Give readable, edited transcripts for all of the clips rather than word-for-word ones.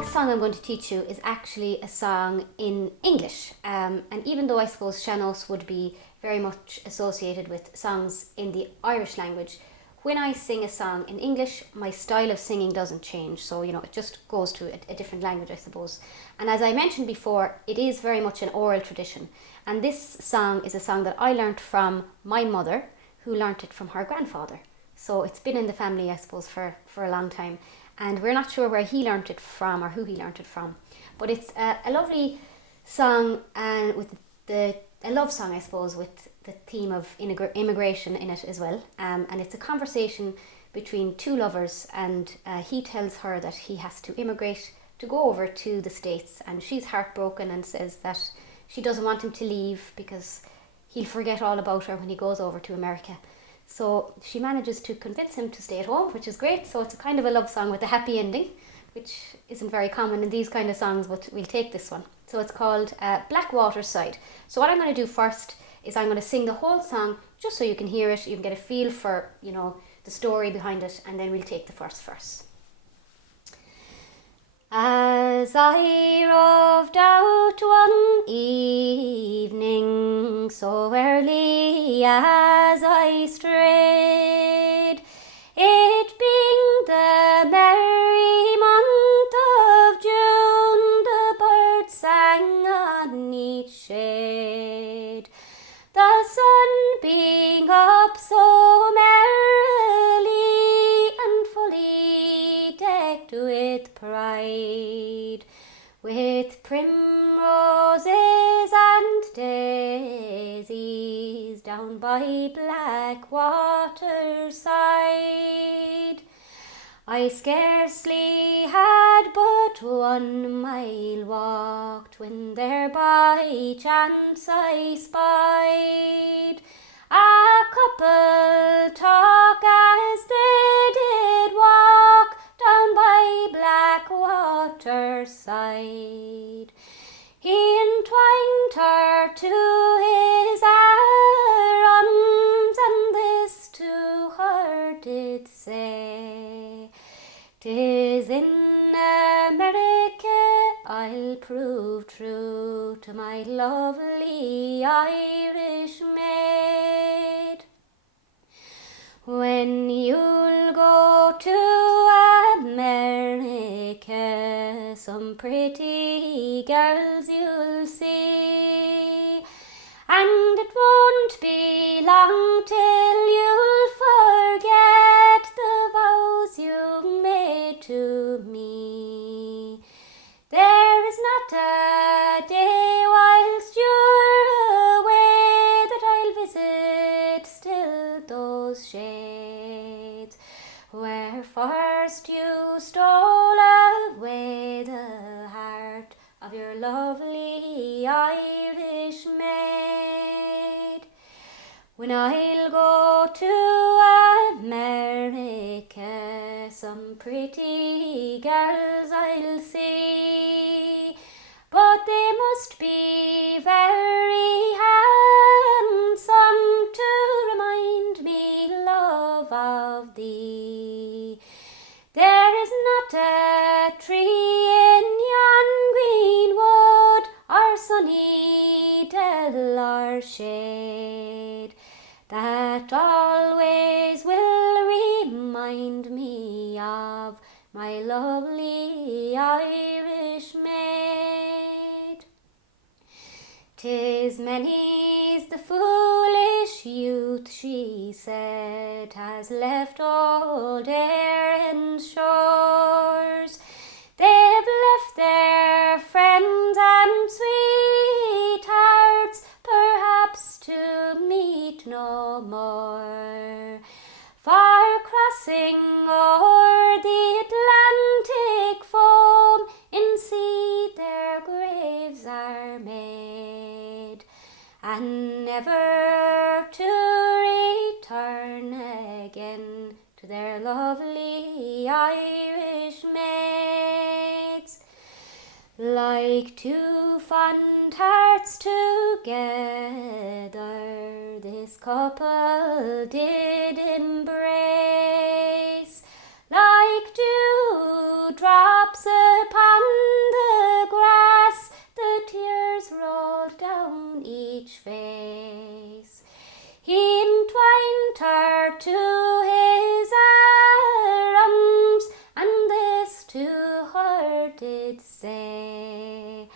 next song I'm going to teach you is actually a song in English. And even though I suppose Sean-nós would be very much associated with songs in the Irish language, when I sing a song in English, my style of singing doesn't change. So, it just goes to a different language, I suppose. And as I mentioned before, it is very much an oral tradition. And this song is a song that I learnt from my mother, who learnt it from her grandfather. So it's been in the family, I suppose, for a long time. And we're not sure where he learnt it from or who he learnt it from. But it's a lovely song, and with a love song, I suppose, with the theme of immigration in it as well. And it's a conversation between two lovers, and he tells her that he has to immigrate to go over to the States, and she's heartbroken and says that she doesn't want him to leave because he'll forget all about her when he goes over to America. So she manages to convince him to stay at home, which is great. So it's a kind of a love song with a happy ending, which isn't very common in these kind of songs, but we'll take this one. So it's called Blackwaterside. So what I'm going to do first is I'm going to sing the whole song just so you can hear it, you can get a feel for, the story behind it, and then we'll take the first verse. As I roved out one evening, so early as I strayed, it being the merry month of June, the birds sang on each shade. The sun being up so merrily and fully decked with pride, with primroses and daisies down by Blackwaterside. I scarcely had but 1 mile walked when there by chance I spied a couple talk as they did walk down by Blackwaterside. He entwined her to his arms, and this to her did say, "'Tis in America I'll prove true to my lovely Irish maid. When you'll go to America, some pretty girls you'll see, and it won't be long till you'll forget the vows you made to me. There is not a day whilst you're away that I'll visit still those shades where first you stole away the heart of your lovely Irish maid. When I'll go to America, some pretty girls I'll see, but they must be very handsome to remind me, love, of thee. There is not a tree in yon green wood, or sunny dell or shade, that always will remind me of my lovely Irish maid. 'Tis many's the foolish youth, she said, has left old Erin's shores. They've left their friends and sweethearts, perhaps to meet no more. For crossing o'er the Atlantic foam, in sea their graves are made, and never to return again to their lovely Irish maids. Like two fond hearts together, this couple did embrace, like dew drops upon on each face. He entwined her to his arms, and this to her did say,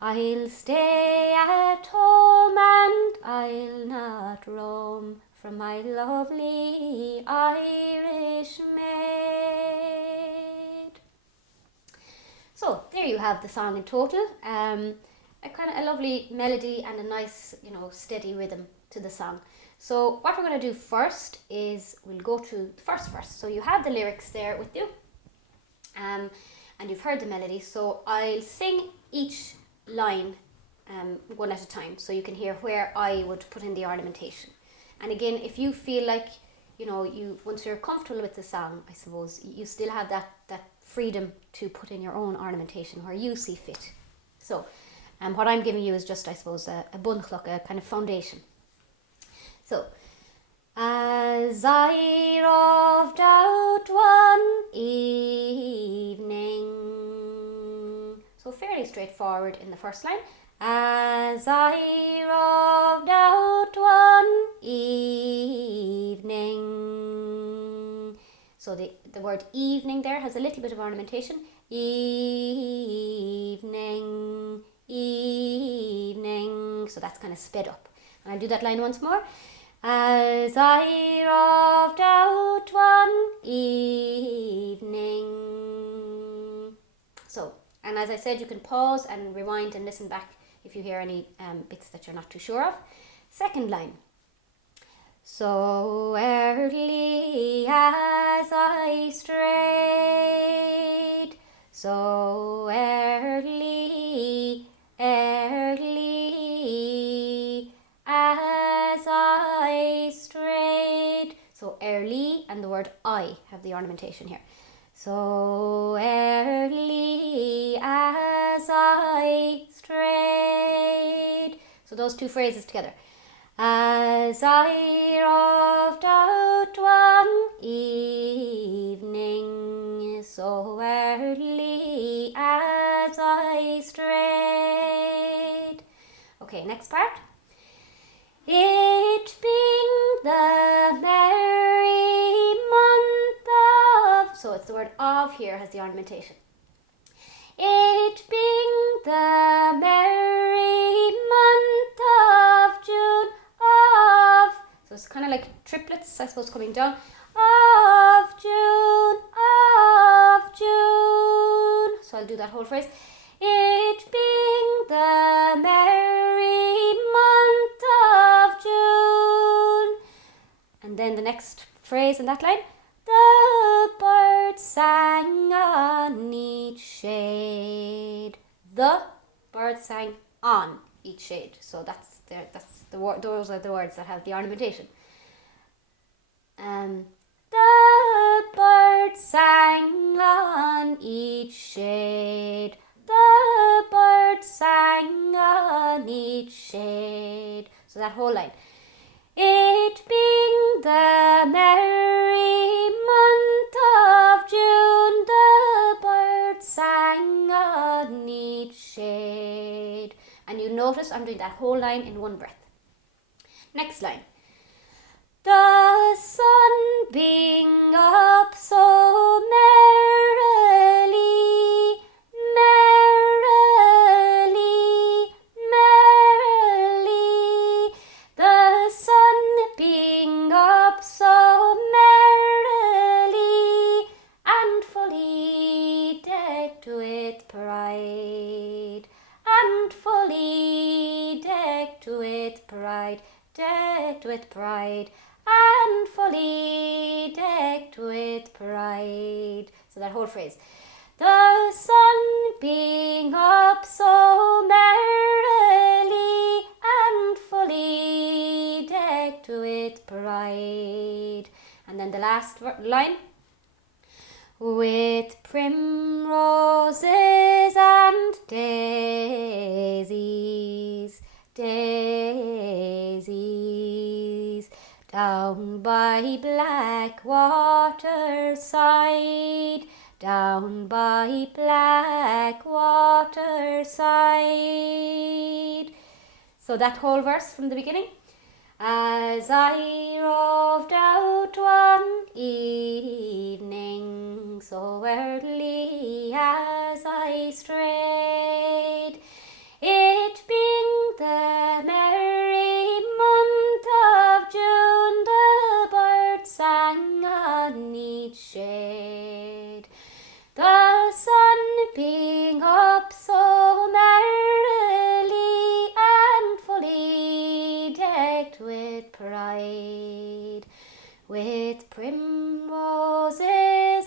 I'll stay at home and I'll not roam from my lovely Irish maid. So there you have the song in total. A lovely melody and a nice, steady rhythm to the song. So what we're going to do first is we'll go through the first verse. So you have the lyrics there with you, and you've heard the melody. So I'll sing each line one at a time, so you can hear where I would put in the ornamentation. And again, if you feel like once you're comfortable with the song, I suppose you still have that freedom to put in your own ornamentation where you see fit. So what I'm giving you is just, I suppose, a bunchlock, a kind of foundation. So, as I roved out one evening. So fairly straightforward in the first line. As I roved out one evening. So the word evening there has a little bit of ornamentation. Evening, evening. So that's kind of sped up. And I'll do that line once more. As I roved out one evening. So, and as I said, you can pause and rewind and listen back if you hear any bits that you're not too sure of. Second line. So early as I strayed, so early, early as I strayed. So early and the word I have the ornamentation here. So early as I strayed. So those two phrases together. As I roved out one evening, so early as I strayed. Okay, next part. It being the merry month of, so it's the word of here has the ornamentation. It being the merry month of June of, so it's kind of like triplets, I suppose, coming down. Of June, of June. So I'll do that whole phrase. It being the merry month of June. And then the next phrase in that line. The birds sang on each shade. The birds sang on each shade. So those are the words that have the ornamentation. The birds sang on each shade. The birds sang on each shade. So that whole line. It being the merry month of June, the birds sang on each shade. And you notice I'm doing that whole line in one breath. Next line. The sun being up so merrily, merrily, merrily. The sun being up so merrily and fully decked with pride, and fully decked with pride, decked with pride, and fully decked with pride. So that whole phrase. The sun being up so merrily and fully decked with pride. And then the last line. With primroses and daisies, daisies, down by Blackwaterside, down by Blackwaterside. So that whole verse from the beginning. As I roved out one evening, so early as I strayed, it being the merry month of June, the birds sang on each shade. The sun being up so merrily and fully decked with pride, with primroses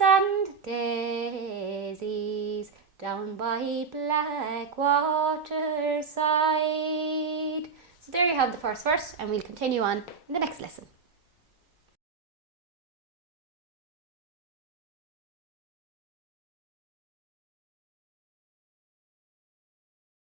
and daisies down by Blackwaterside. So there you have the first verse, and we'll continue on in the next lesson.